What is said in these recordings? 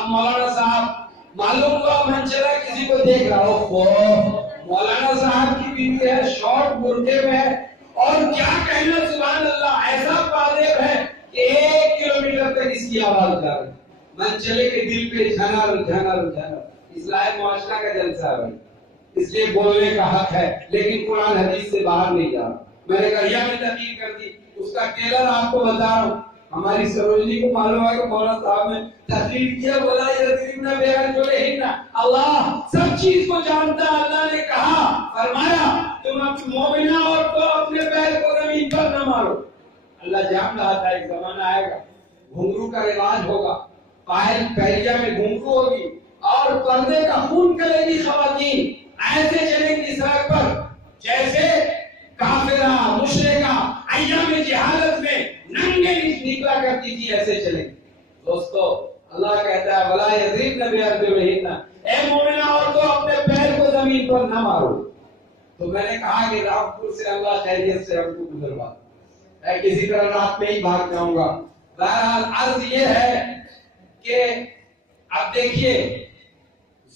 اب مولانا صاحب معلوم ہوا من چلا کسی کو دیکھ رہا ہو، مولانا صاحب کی بیوی ہے، شارٹ برقعے میں ہے، اور کیا کہنا سبحان اللہ، ایسا پادب ہے کہ 1 کلومیٹر تک اس کی آواز جا رہی، من چلے کے دل پہ جھنر اصلاح معاشرہ کا جلسہ ہے بھائی، اس لیے بولنے کا حق ہے، لیکن قرآن حدیث سے باہر نہیں جا رہا۔ میں نے کہا یہ میں تحقیق کر دی، اس کا ٹیلر آپ کو بتا رہا ہوں، ہماری سروجنی کو معلوم ہے کہ مولانا صاحب نے تکلیف کیا، بولا یذربن بارجلہن، اللہ سب چیز کو جانتا ہے، اللہ نے کہا فرمایا تم اپنی مومنہ اور تو اپنے پیر کو زمین پر نہ مارو۔ اللہ جان رہا تھا ایک زمانہ آئے گا گھنگرو کا رواج ہوگا، پائل پیریا میں گھنگرو ہوگی اور پردے کا خون کرے گی خواتین، ایسے چلیں گی سڑک پر جیسے کافرہ مشرکہ ایام جہالت میں ننگے نکلا کرتی تھی، ایسے چلیں گی۔ دوستو اللہ کہتا ہے وَلَا يَضْرِبْنَ بِأَرْجُلِهِنَّ، اے مومنہ عورتوں اپنے پیر کو زمین پر نہ مارو۔ تو میں نے کہا کہ رامپور سے اللہ خیریت سے ہم کو گزروا، میں کسی طرح رات میں ہی بھاگ جاؤں گا۔ بہرحال عرض یہ ہے کہ اب دیکھیے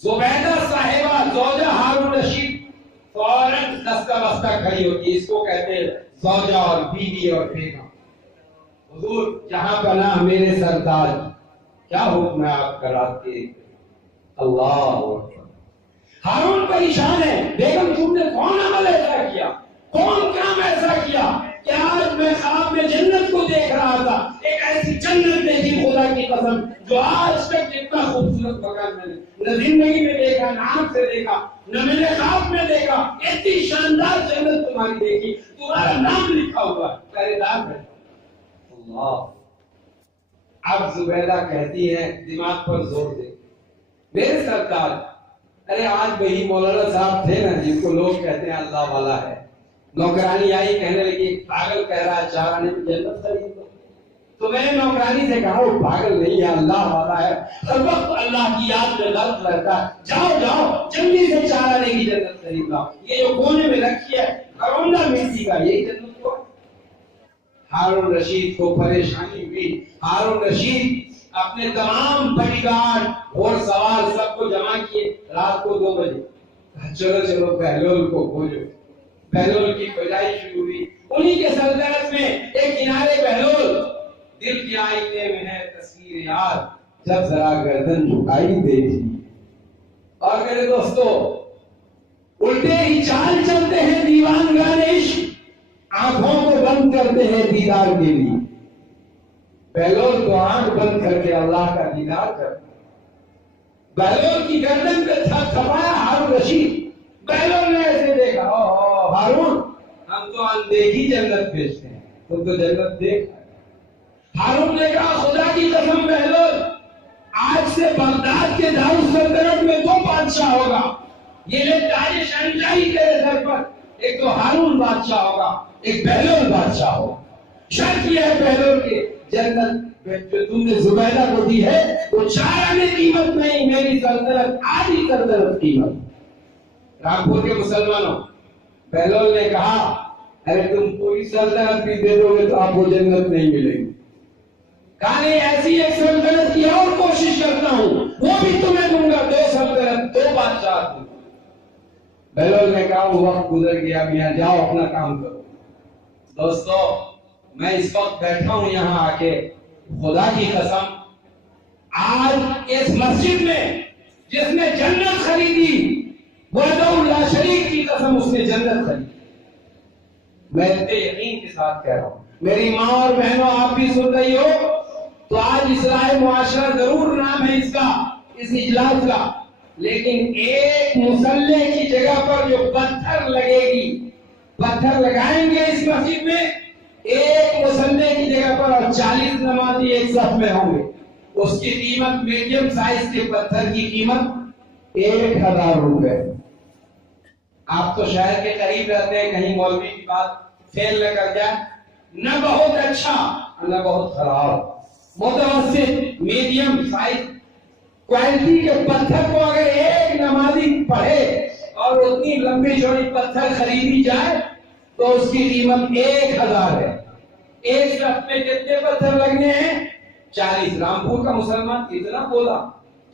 زبیدہ صاحبہ زوجہ ہارون رشید فوراً دستہ بستہ کھڑی ہوتی ہے، اس کو کہتے ہیں زوجہ اور بیوی اور بیگم۔ حضور جہاں پناہ میرے سردار، کیا حکم ہے آپ کا رات کے؟ اللہ ہارون پریشان ہے، بیگم تم نے کون عمل ایسا کیا، کون کام ایسا کیا کہ آج میں خواب میں جنت کو دیکھ رہا تھا، ایک ایسی جنت دیکھی خدا کی قسم جو آج تک جتنا خوبصورت مکان میں نے نہ زندگی میں دیکھا، نہ آنکھ سے دیکھا، نہ میں نے خواب میں دیکھا، اتنی شاندار جنت تمہاری دیکھی، تمہارا نام لکھا ہوا ہے پہرے دار میں۔ اللہ اب زبیدہ کہتی ہے دماغ پر زور دے، میرے سرکار ارے آج وہی مولانا صاحب تھے نا جن کو لوگ کہتے ہیں اللہ والا ہے، نوکرانی آئی کہنے لگی پاگل کہہ رہا ہے 4 آنے میں جنت خرید دو، تو میں نے نوکرانی سے کہا وہ پاگل نہیں ہے، اللہ والا ہے، ہر وقت اللہ کی یاد میں غرق رہتا ہے، جاؤ جاؤ جلدی سے 4 آنے کی جنت خرید لاؤ، یہ جو کونے میں رکھی ہے کروندہ مٹی کا یہی جنت کو۔ ہارون رشید کو پریشانی ہوئی، ہارون رشید اپنے تمام باڈی گارڈ اور سوار سب کو جمع کیے، رات کو 2 بجے چلو بہلول کو کھوجو، بہلول کی کھوجائی شروع ہوئی، انہی کے سلطنت میں ایک کنارے بہلول، دل کی آئینے میں ہے تصویر یار جب ذرا گردن جھکائی دیکھی۔ اور میرے دوستو الٹے ہی چال چلتے ہیں دیوان گانش، آنکھوں کو بند کرتے ہیں دیدار کے لیے۔ بہلول تو آنکھ بند کر کے اللہ کا دیدار کرتا، بہلول کی گردن پہ تھپایا ہارون رشید، بہلول نے ایسے دیکھا او ہارون ہم تو اندیکھی جنت بھیجتے ہیں، تم تو جنت دیکھ۔ ہارون نے کہا خدا کی قسم بہلول آج سے بغداد کے دارالسلطنت میں 2 بادشاہ ہوگا، یہ لے تاج شاہنشاہی تیرے سر پر، ایک تو ہارون بادشاہ ہوگا ایک بہلول بادشاہ ہوگا، شرط یہ ہے بہلول کے جنت جو تم نے زبیدہ کو دی ہے وہ 4 آنے قیمت نہیں، میری سلطنت آدھی سلطنت قیمت۔ رامپور کے مسلمانوں بہلول نے کہا ارے تم پوری سلطنت بھی دے دو گے تو آپ کو جنت نہیں ملے گی، کہا نہیں ایسی ایک سلطنت کی اور کوشش کرتا ہوں وہ بھی تمہیں دوں گا، 2 سلطنت 2 بادشاہ دوں۔ بہلول نے کہا وہ وقت گزر گیا میاں جاؤ اپنا کام کرو۔ دوستو میں اس وقت بیٹھا ہوں یہاں آ کے، خدا کی قسم آج اس مسجد میں جس نے جنت خریدی وحدہ لا شریک کی قسم اس نے جنت خریدی، میں اتنے یقین کے ساتھ کہہ رہا ہوں۔ میری ماں اور بہنوں آپ بھی سن رہی ہو تو آج اصلاح معاشرہ ضرور نام ہے اس کا، اس اجلاس کا، لیکن ایک مصلی کی جگہ پر جو پتھر لگے گی، پتھر لگائیں گے اس مسجد میں ایک مصلی کی جگہ پر اور 40 نمازی ایک صف میں ہوں گے، اس کی قیمت میڈیم سائز کے پتھر کی قیمت 1000 روپے۔ آپ تو شہر کے قریب رہتے ہیں، کہیں مولوی کی بات فیل نہ کر جائے، نہ بہت اچھا نہ بہت خراب، متوسط میڈیم سائز کوالٹی کے پتھر کو اگر ایک نمازی پڑھے اور اتنی لمبی چوڑی پتھر خریدی جائے تو اس کی قیمت 1000 ہے۔ ایک صف میں کتنے پتھر لگنے ہیں؟ 40۔ رامپور کا مسلمان کتنا بولا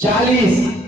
40।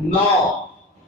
9।